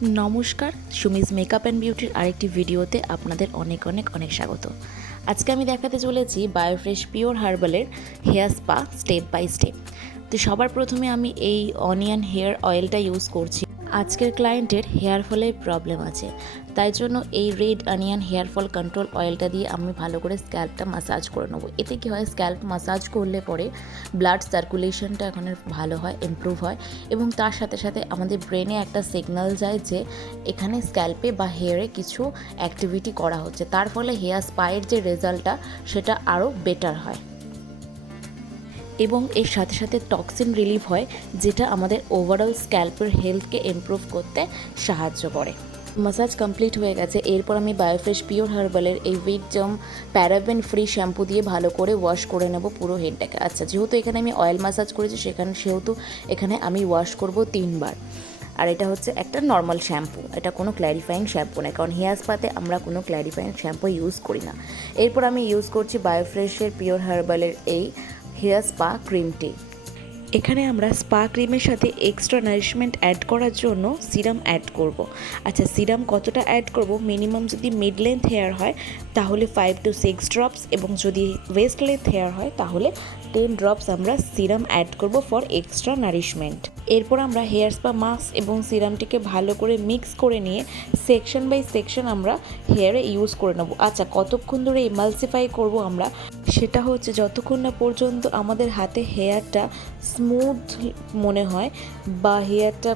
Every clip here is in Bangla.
নমস্কার, সুমিজ মেকআপ অ্যান্ড বিউটির আরেকটি ভিডিওতে আপনাদের অনেক অনেক অনেক স্বাগত। আজকে আমি দেখাতে চলেছি বায়োফ্রেশ পিওর হার্বালের hair spa step by step. তো সবার প্রথমে আমি এই অনিয়ন হেয়ার অয়েলটা ইউজ করছি। আজকের ক্লায়েন্টের হেয়ার ফলের প্রবলেম আছে, তাই জন্য এই red onion hair fall control অয়েলটা দিয়ে আমি ভালো করে স্ক্যাল্পটা মাসাজ করে নেবো। এতে কী হয়, স্ক্যাল্প মাসাজ করলে পরে ব্লাড সার্কুলেশনটা এখানে ভালো হয়, ইমপ্রুভ হয়, এবং তার সাথে সাথে আমাদের ব্রেনে একটা সিগন্যাল যায় যে এখানে স্ক্যাল্পে বা হেয়ারে কিছু অ্যাক্টিভিটি করা হচ্ছে, তার ফলে হেয়ার স্পায়ের যে রেজাল্টটা সেটা আরও বেটার হয় এবং এর সাথে সাথে টক্সিন রিলিভ হয়, যেটা আমাদের ওভারঅল স্ক্যাল্পের হেলথকে ইমপ্রুভ করতে সাহায্য করে। মাসাজ কমপ্লিট হয়ে গেছে। এরপর আমি বায়োফ্রেশ পিওর হার্বালের এই উইকডম প্যারাবেন ফ্রি শ্যাম্পু দিয়ে ভালো করে ওয়াশ করে নেব পুরো হেডটাকে। আচ্ছা, যেহেতু এখানে আমি অয়েল মাসাজ করেছি সেহেতু এখানে আমি ওয়াশ করব 3 বার। আর এটা হচ্ছে একটা নর্মাল শ্যাম্পু, এটা কোনো ক্ল্যারিফাইং শ্যাম্পু নয়, কারণ হেয়ার স্পাতে আমরা কোনো ক্ল্যারিফাইং শ্যাম্পু ইউজ করি না। এরপর আমি ইউজ করছি বায়োফ্রেশের পিওর হার্বালের এই হেয়ার স্পা ক্রিমটি। এখানে আমরা স্পা ক্রিমের সাথে এক্সট্রা নারিশমেন্ট অ্যাড করার জন্য সিরাম অ্যাড করব। আচ্ছা, সিরাম কতটা অ্যাড করব? মিনিমাম যদি মিড লেন্থ হেয়ার হয় তাহলে 5 to 6 ড্রপস, এবং যদি ওয়েস্ট লেন্থ হেয়ার হয় তাহলে 10 ড্রপস আমরা সিরাম অ্যাড করব ফর এক্সট্রা নারিশমেন্ট। এরপর আমরা হেয়ার স্পা মাস্ক এবং সিরামটিকে ভালো করে মিক্স করে নিয়ে সেকশন বাই সেকশন আমরা হেয়ারে ইউজ করে নেব। আচ্ছা, কতক্ষণ ধরে ইমালসিফাই করব আমরা, সেটা হচ্ছে যতক্ষণ না পর্যন্ত আমাদের হাতে হেয়ারটা স্মুথ মনে হয় বা হেয়ারটা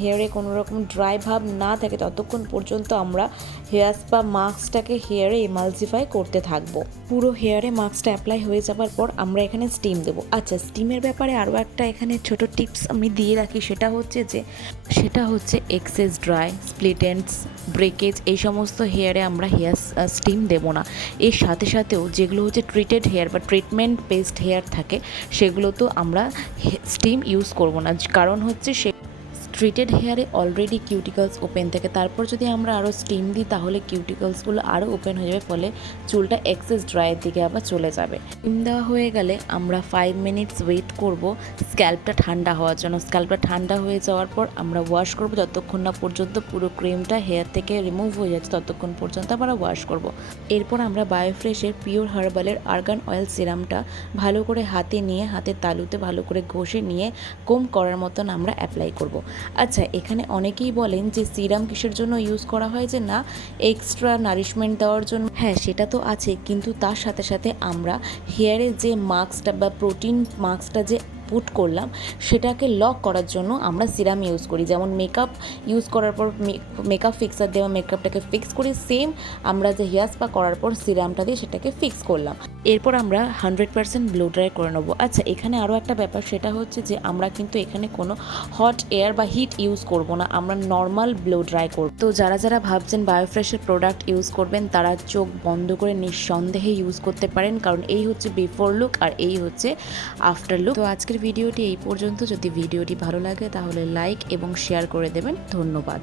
হেয়ারে কোনো রকম ড্রাই ভাব না থাকে, ততক্ষণ পর্যন্ত আমরা হেয়ার স্পা মাস্কটাকে হেয়ারে ইমালসিফাই করতে থাকবো। পুরো হেয়ারে মাস্কটা অ্যাপ্লাই হয়ে যাবার পর আমরা এখানে স্টিম দেবো। আচ্ছা, স্টিমের ব্যাপারে আরও একটা এখানে ছোট টিপস আমি দিয়ে রাখি, সেটা হচ্ছে excess dry, split ends, breakage, এই সমস্ত হেয়ারে আমরা হেয়ার স্টিম দেবো না। এর সাথে সাথেও যেগুলো হচ্ছে ট্রিটেড হেয়ার বা ট্রিটমেন্ট বেসড হেয়ার থাকে, সেগুলো তো আমরা স্টিম ইউজ করব না, কারণ হচ্ছে ট্রিটেড হেয়ারে অলরেডি কিউটিকলস ওপেন থাকে, তারপর যদি আমরা আরও স্টিম দিই তাহলে কিউটিকলসগুলো আরও ওপেন হয়ে যাবে, ফলে চুলটা এক্সেস ড্রাইয়ের দিকে আবার চলে যাবে। স্টিম দেওয়া হয়ে গেলে আমরা 5 মিনিটস ওয়েট করব স্ক্যাল্পটা ঠান্ডা হওয়ার জন্য। স্ক্যাল্পটা ঠান্ডা হয়ে যাওয়ার পর আমরা ওয়াশ করব, যতক্ষণ না পর্যন্ত পুরো ক্রিমটা হেয়ার থেকে রিমুভ হয়ে যাচ্ছে ততক্ষণ পর্যন্ত আমরা ওয়াশ করব। এরপর আমরা বায়োফ্রেশের পিওর হার্বালের আর্গান অয়েল সিরামটা ভালো করে হাতে নিয়ে হাতের তালুতে ভালো করে ঘষে নিয়ে কোম করার মতন আমরা অ্যাপ্লাই করব। আচ্ছা, এখানে অনেকেই বলেন যে সিরাম কিসের জন্য ইউজ করা হয়, যে না এক্সট্রা নারিশমেন্ট দেওয়ার জন্য। হ্যাঁ, সেটা তো আছে, কিন্তু তার সাথে সাথে আমরা হেয়ারে যে মাস্কটা বা প্রোটিন মাস্কটা যে পুট করলাম সেটাকে লক করার জন্য আমরা সিরাম ইউজ করি। যেমন মেকআপ ইউজ করার পর মেকআপ ফিক্সার দেওয়া মেকআপটাকে ফিক্স করি, সেম আমরা যে হেয়ার স্পা করার পর সিরামটা দিয়ে সেটাকে ফিক্স করলাম। এরপর আমরা 100% ব্লো ড্রাই করে নেবো। আচ্ছা, এখানে আরও একটা ব্যাপার, সেটা হচ্ছে যে আমরা কিন্তু এখানে কোনো হট এয়ার বা হিট ইউজ করব না, আমরা নর্মাল ব্লো ড্রাই করব। তো যারা ভাবছেন বায়োফ্রেশের প্রোডাক্ট ইউজ করবেন, তারা চোখ বন্ধ করে নিঃসন্দেহে ইউজ করতে পারেন, কারণ এই হচ্ছে বিফোর লুক আর এই হচ্ছে আফটার লুক। তো আজকের ভিডিওটি এই পর্যন্ত। যদি ভিডিওটি ভালো লাগে তাহলে লাইক এবং শেয়ার করে দেবেন। ধন্যবাদ।